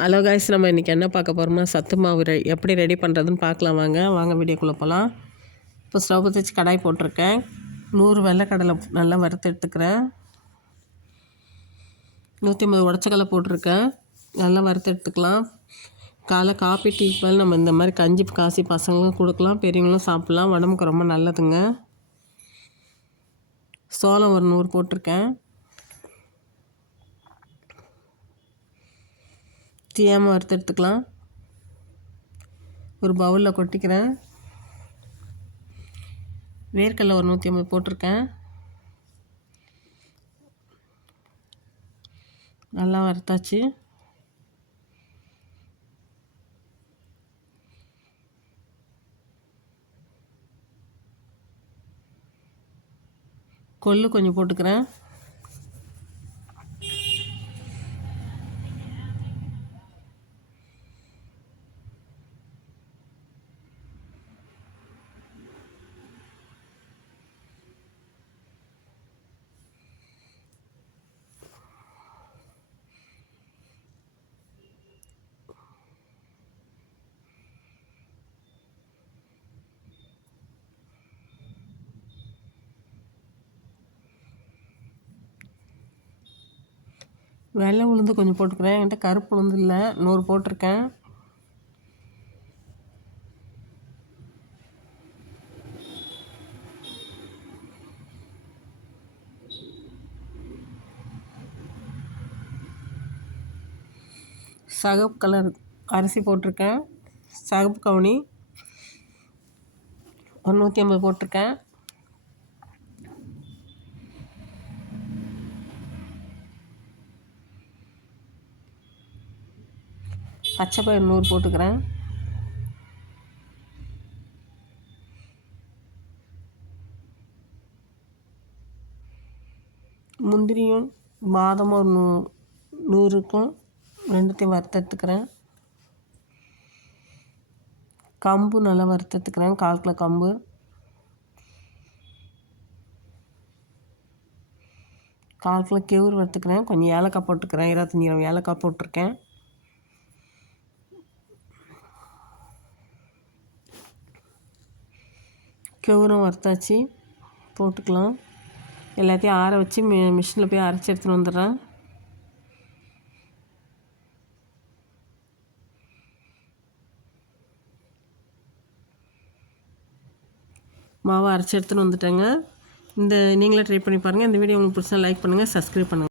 Hello guys, நம்ம இன்றைக்கி என்ன பார்க்க போகிறோம்னா சத்து மாவு எப்படி ரெடி பண்ணுறதுன்னு பார்க்கலாம். வாங்க வீடியோக்குள்ளே போகலாம். இப்போ ஸ்டவ் வச்சு கடாய் போட்டிருக்கேன். 100 வெள்ளைக்கடலை நல்லா வறுத்து எடுத்துக்கிறேன். 150 உடச்சக்கடலை போட்டிருக்கேன். நல்லா வறுத்து எடுத்துக்கலாம். காலை காஃபி டீ மேலே நம்ம இந்த மாதிரி கஞ்சி காசி பசங்களும் கொடுக்கலாம், பெரியவங்களும் சாப்பிட்லாம். உடம்புக்கு ரொம்ப நல்லதுங்க. சோளம் ஒரு 100 போட்டிருக்கேன். தீயாமல் வறுத்து எடுத்துக்கலாம். ஒரு பவுலில் கொட்டிக்கிறேன். வேர்க்கடலை ஒரு 150 போட்டிருக்கேன். நல்லா வறுத்தாச்சு. கொள்ளு கொஞ்சம் போட்டுக்கிறேன். வெள்ளை உளுந்து கொஞ்சம் போட்டுக்கிறேன். என்கிட்ட கருப்பு உளுந்து இல்லை, 100 போட்டிருக்கேன். சகப்பு கலர் அரிசி போட்டிருக்கேன். சகப்பு கவுனி ஒரு 150 போட்டிருக்கேன். பச்சை பயிர் 100 போட்டுக்கிறேன். முந்திரியும் பாதமும் ஒரு 100க்கும் 2த்தையும் வறுத்தெடுத்துக்கிறேன். கம்பு நல்லா வறுத்தெடுத்துக்கிறேன். 1/4 கிலோ கம்பு. கால் கிலோ கெவுரு வறுத்துக்கிறேன். கொஞ்சம் ஏலக்காய் போட்டுக்கிறேன். 25 கிராம் ஏலக்காய் போட்டிருக்கேன். கெவுரும் வறுத்தாச்சு, போட்டுக்கலாம். எல்லாத்தையும் ஆற வச்சு மிஷினில் போய் அரைச்சி எடுத்துகிட்டு வந்துடுறேன். மாவை அரைச்சி எடுத்துகிட்டு வந்துட்டேங்க. நீங்களே ட்ரை பண்ணி பாருங்கள். இந்த வீடியோ உங்களுக்கு பிடிச்சா லைக் பண்ணுங்கள், சப்ஸ்கிரைப் பண்ணுங்கள்.